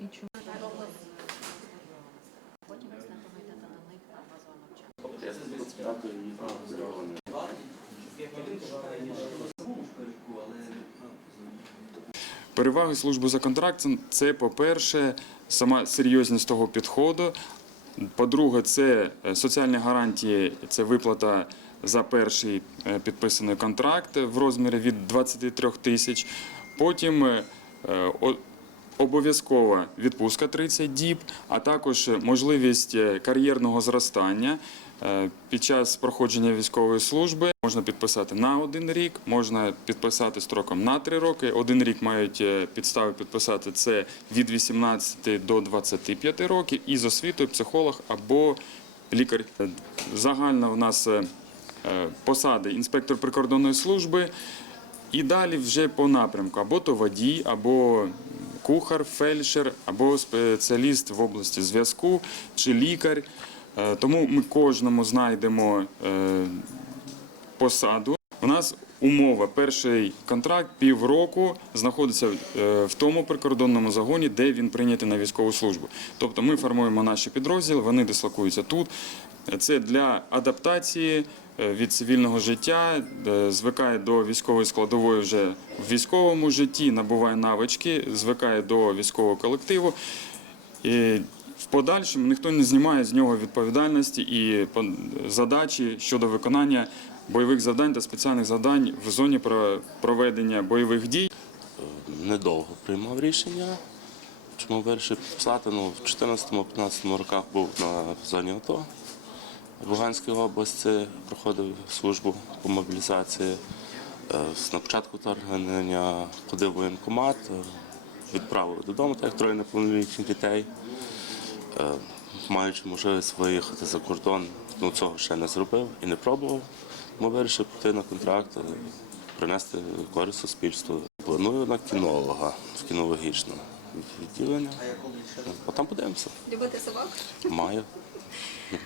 І чому? Переваги служби за контрактом це, по-перше, сама серйозність того підходу. По-друге, це е, соціальні гарантії, це виплата за перший е, підписаний контракт в розмірі від 23 тисяч. Потім е, обов'язкова відпустка 30 діб, а також можливість е, кар'єрного зростання. Е, Під час проходження військової служби можна підписати на один рік, можна підписати строком на три роки. Один рік мають е, підстави підписати це від 18 до 25 років, і з освітою психолог або лікар. Загально у нас посади інспектор прикордонної служби. І далі вже по напрямку або то водій, або кухар, фельдшер, або спеціаліст в області зв'язку чи лікар. Е, Тому ми кожному знайдемо е, посаду. У нас умова, перший контракт півроку знаходиться е, в тому прикордонному загоні, де він прийнятий на військову службу. Тобто ми формуємо наші підрозділи, вони дислокуються тут. Це для адаптації е, від цивільного життя, е, звикає до військової складової вже в військовому житті, набуває навички, звикає до військового колективу. І в подальшому ніхто не знімає з нього відповідальності і задачі щодо виконання бойових завдань та спеціальних завдань в зоні проведення бойових дій. Недовго приймав рішення. Чому вирішив писати? Ну, в 14-15 роках був на зоні АТО. В Луганській області проходив службу по мобілізації. Е, На початку вторгнення ходив воєнкомат, е, відправили додому, так як троє неповнолітніх дітей. Е, Маючи можливість виїхати за кордон, ну цього ще не зробив і не пробував. Ми вирішив піти на контракт, е, принести користь суспільству. Планую на кінолога в кінологічне відділення. А там подивимося. Любите собак? Маю.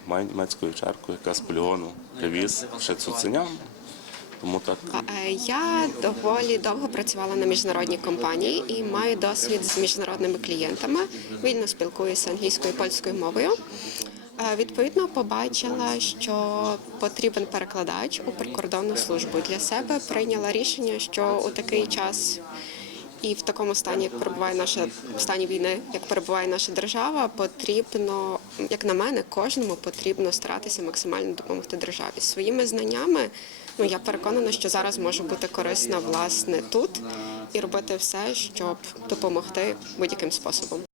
Маю німецьку вівчарку, яка з полігону привіз ще цуценям. Тому так Е, Я доволі довго працювала на міжнародній компанії і маю досвід з міжнародними клієнтами. Вільно спілкуюся англійською і польською мовою. Е, Відповідно, побачила, що потрібен перекладач у прикордонну службу. Для себе прийняла рішення, що у такий час і в такому стані, як перебуває наша в стані війни, як перебуває наша держава, потрібно, як на мене, кожному потрібно старатися максимально допомогти державі своїми знаннями. Ну я переконана, що зараз можу бути корисна власне тут і робити все, щоб допомогти будь-яким способом.